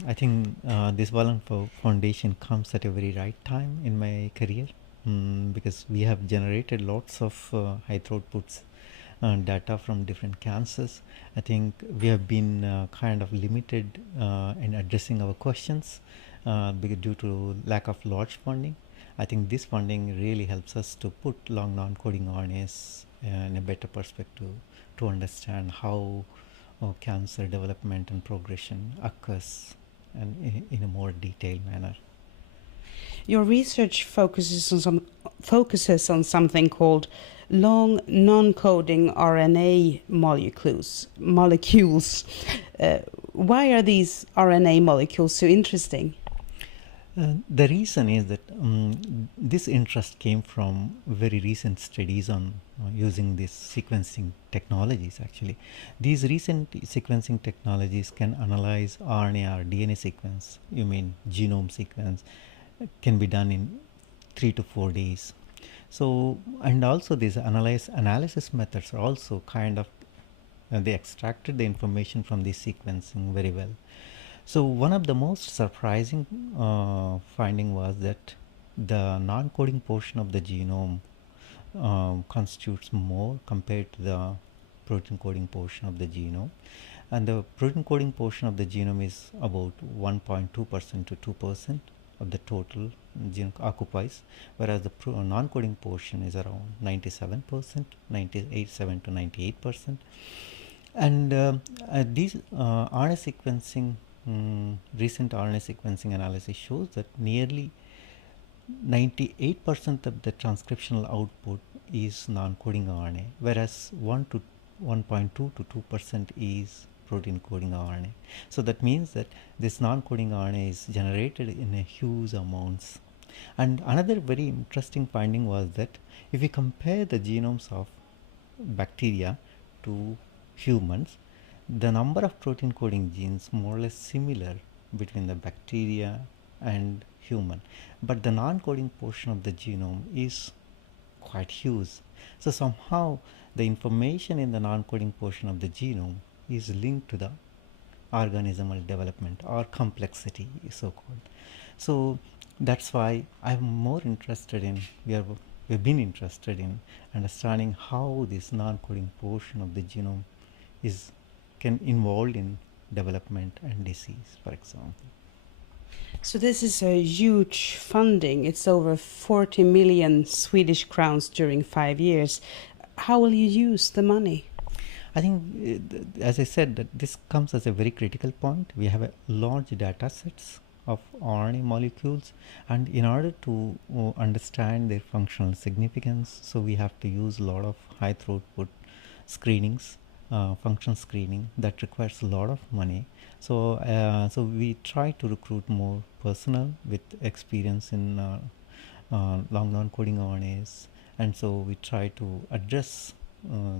I think this Wallenberg Foundation comes at a very right time in my career, because we have generated lots of high throughputs data from different cancers. I think we have been kind of limited in addressing our questions due to lack of large funding. I think this funding really helps us to put long non-coding RNAs in a better perspective to understand how cancer development and progression occurs and in a more detailed manner. Your research focuses on something called long non-coding RNA molecules. Why are these RNA molecules so interesting? The reason is that this interest came from very recent studies on using these sequencing technologies. Actually, these recent sequencing technologies can analyze RNA or DNA sequence, you mean genome sequence, can be done in 3 to 4 days. So, and also these analysis methods are also kind of they extracted the information from the sequencing very well. So one of the most surprising finding was that the non-coding portion of the genome constitutes more compared to the protein coding portion of the genome, and the protein coding portion of the genome is about 1.2% to 2% of the total genome occupies, whereas the non-coding portion is around 97%, 97 to 98%. And these RNA sequencing recent RNA sequencing analysis shows that nearly 98% of the transcriptional output is non-coding RNA, whereas 1.2 to 2% is protein coding RNA. So that means that this non-coding RNA is generated in a huge amounts. And another very interesting finding was that if we compare the genomes of bacteria to humans, the number of protein coding genes more or less similar between the bacteria and human, but the non-coding portion of the genome is quite huge. So somehow the information in the non-coding portion of the genome is linked to the organismal development or complexity, so called. So that's why I'm more interested in we've been interested in understanding how this non-coding portion of the genome is can involved in development and disease, for example. So this is a huge funding. It's over 40 million Swedish crowns during 5 years. How will you use the money? I think, as I said, that this comes as a very critical point. We have a large data sets of RNA molecules, and in order to understand their functional significance, so we have to use a lot of high throughput screenings, function screening that requires a lot of money. So, so we try to recruit more personnel with experience in long non-coding RNAs, and so we try to address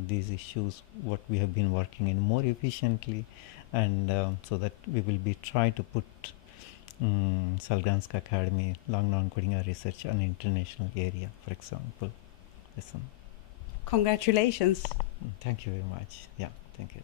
these issues what we have been working in more efficiently, and so that we will be trying to put Sahlgrenska Academy long non-coding research on international area, for example. Listen. Congratulations. Thank you very much. Yeah, thank you.